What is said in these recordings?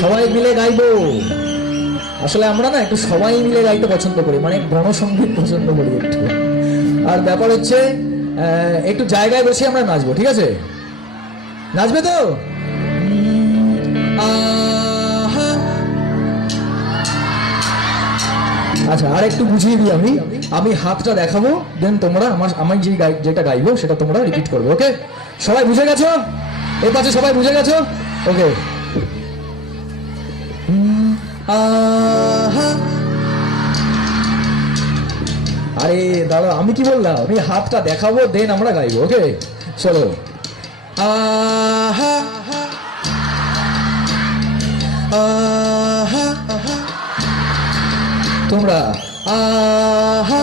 সবাই মিলে গাইবো। আসলে আমরা না একটু সবাই মিলে গাইতে পছন্দ করি মানে গণসঙ্গীত পছন্দ করি একটু। আর ব্যাপার হচ্ছে একটু জায়গায় বসে আমরা নাচবো, ঠিক আছে? নাচবে তো। আচ্ছা আর একটু বুঝিয়ে দিই আমি। আমি হাতটা দেখাবো দেন তোমরা আমার, আমি যে যেটা গাইবো সেটা তোমরা রিপিট করবে ওকে সবাই বুঝে গেছো? এর পাশে সবাই বুঝে গেছো? ওকে আরে দাদা আমি কি বললাম? আমি হাতটা দেখাবো, দেন আমরা গাইবো, ওকে? চলো। আহা। আহা তোমরা? আহা।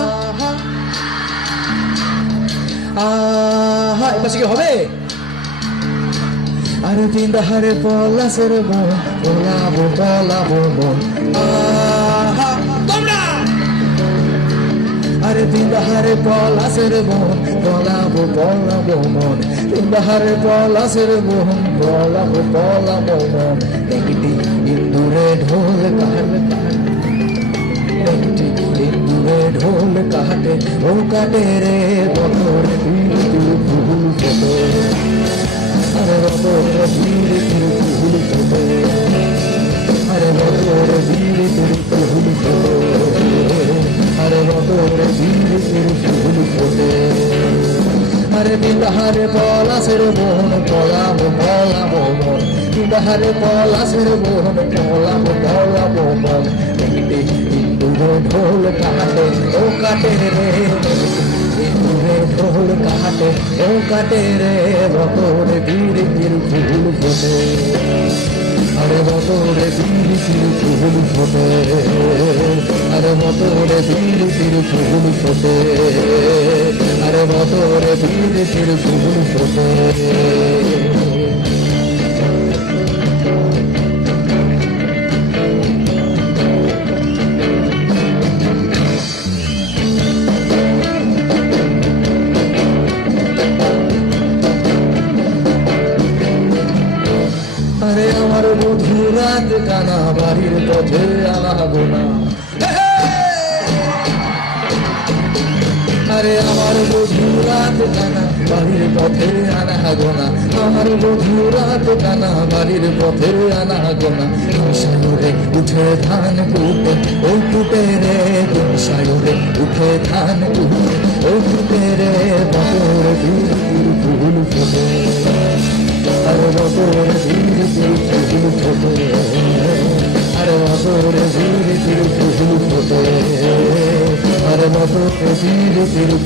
আহা। এবার কি হবে? আরে তিন দাহারে পলাশের মন পলাবো পলাবো মন তোমরা আরে তিন দাহারে পলাশের মন পলাবো পলাবো মন তিন দাহারে পলাশের মন পলাবো পলাবো মন একটি ইন্দুরে ঢোল কাহার একটি ইন্দুরে ঢোল কাটে ও কাটে রে বছর আরে বিন্দাহারে পলাশের মোহন, পলাবো পলাবো মন বিন্দাহারে পলাশের মোহন, পলাবো পলাবো মন ঢোল কাটে, ও কাটে রে ঢোল কাটে, ও কাটে রে বতরে ধীরে ধীরে ফুল ফোটে। আরে বতরে ধীরে ধীরে ফুল ফোটে, আরে বতরে ধীরে ধীরে ফুল ফোটে। আরে বতরে ধীরে ধীরে আরে আমার বধু রাত কানা, বাড়ির পথে আনা না আমার বধু রাত কানা, বাড়ির পথে আনাগো না সায়রে উঠে ধান কুটে ও কুটে রে সায়রে উঠে ধান কুটে ও কুটে রে বতর দূর ফুল ফোটে। আরে বছর ধীরে ধীরে ফুল ফোটে। আরে বছর ধীরে ধীরে ফুল ফোটে। আরে বছর ধীরে ধীরে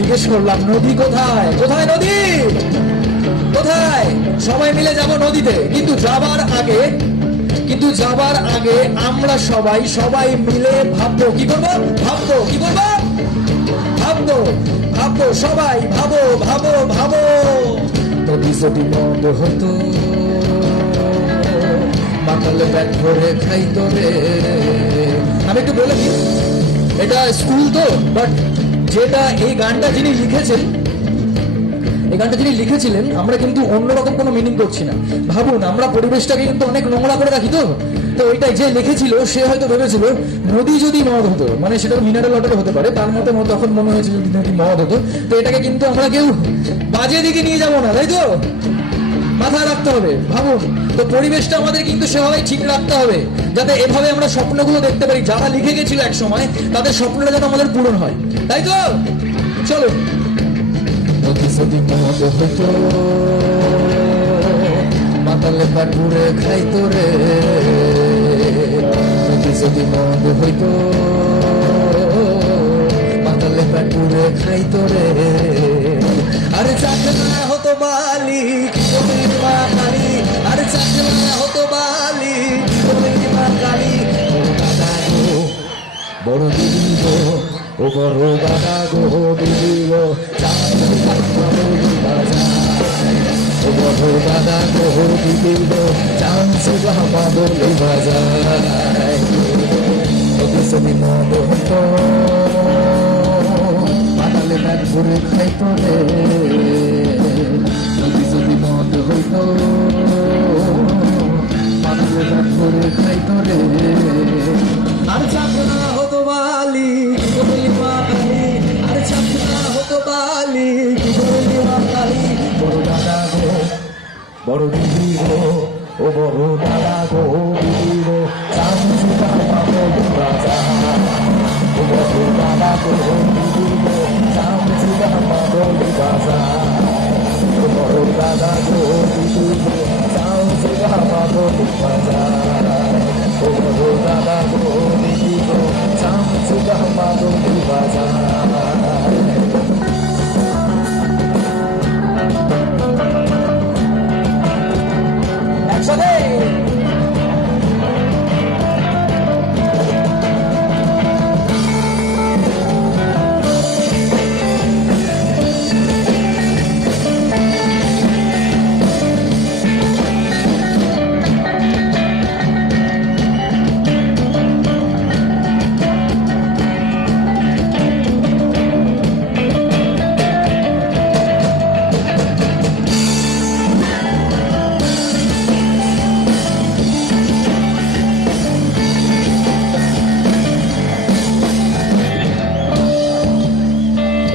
জিজ্ঞেস করলাম, নদী কোথায়? কোথায় নদী? কোথায়? সবাই মিলে যাব নদীতে। কিন্তু যাবার আগে, কিন্তু যাবার আগে আমরা সবাই সবাই মিলে ভাববো, কি করব? ভাববো, কি করব? ভাববো ভাববো, সবাই ভাবো ভাবো ভাবো। নদী যদি বন্ধ হতো মাতালে ব্যাগ ভরে খাইতো রে। আমি একটু বলে দিই, এটা স্কুল তো বাট যেটা এই গানটা যিনি লিখেছেন, এই গানটা যিনি লিখেছিলেন, আমরা কিন্তু অন্যরকম কোনো মিনিং করছি না। ভাবুন, আমরা পরিবেশটাকে কিন্তু অনেক নোংরা করে রাখি তো। তো ওইটাই যে লিখেছিল, সে হয়তো ভেবেছিল, নদী যদি মদ হতো মানে সেটা মিনারেল ওয়াটার হতে পারে, তার মতে তখন মনে হয়েছে যদি নদী মদ হতো। তো এটাকে কিন্তু আমরা কেউ বাজে দিকে নিয়ে যাব না, তাই তো? মাথায় রাখতে হবে, ভাবুন। তো পরিবেশটা আমাদের কিন্তু সেভাবেই ঠিক রাখতে হবে, যাতে এভাবে আমরা স্বপ্নগুলো দেখতে পারি। যারা লিখে গেছিল এক সময়, তাদের স্বপ্নটা যেন আমাদের পূরণ হয়। তাই তো? চলো। মাতালে পাটুরে খাইতো রে। যদি মদ হইত মাতালে পাটুরে খাইতো রে। আরে চাকরা হতো মালিক। ওই মা কালী আর চাকমা হতো বালি ঘুরে খাইতো রে। হইতো পাতালে ব্যাগ ভরে খাইতো বড় দাদা গো বড় দিদি গো ও বড় দাদা গো দিদি গো ও বড় দাদা গো দিদি গো চাঁদা পাবো রাজা ও বড়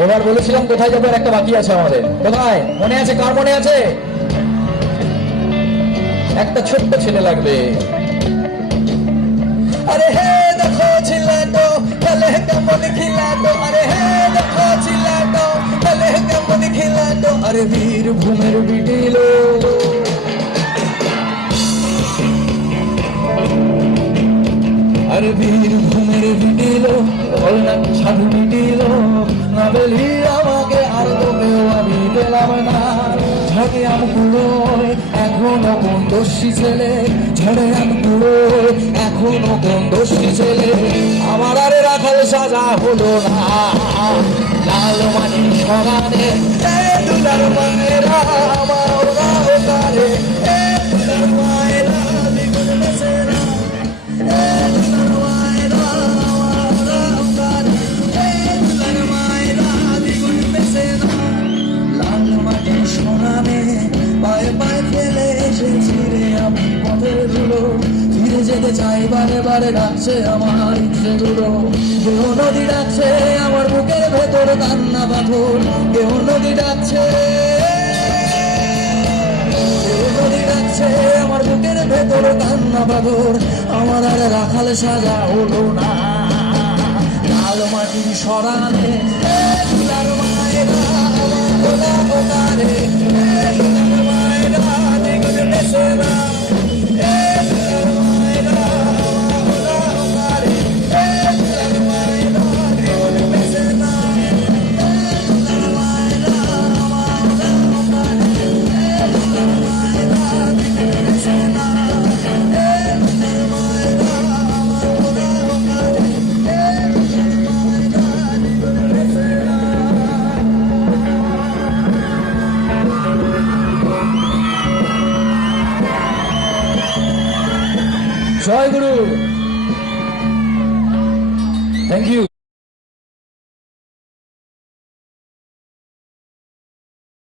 এবার বলেছিলাম কোথায় যাব একটা বাকি আছে আমাদের। কোথায়? মনে আছে? কার মনে আছে? একটা ছোট্ট ছেলে লাগবে। আরে হে, দেখো কেমন আরে হে, দেখো কেমন আরে বিডিলো আরে বীর বল না সাধু না বলি আমাকে আর তোকেও আমি পেলাম না। ঝড়ে আম কুড়োয়, এখনও কোন দোষী ছেলে। ঝড়ে আম কুড়োয়, এখনও কোন দোষী ছেলে। আমার আরে রাখাল সাজা হলো না। লাল মাটি সরানে দুলার মায়েরা আমার ওরা ওকারে যেতে চাই, বারে বারে ডাকছে আমার ইচ্ছেগুলো কেউ নদী ডাকছে, আমার বুকের ভেতর কান্না পাথর। কেউ নদী ডাকছে নদী ডাকছে, আমার বুকের ভেতর কান্না বাদর আমার আর রাখাল সাজা হলো না। লাল মাটির সরানে মায়েরা আমার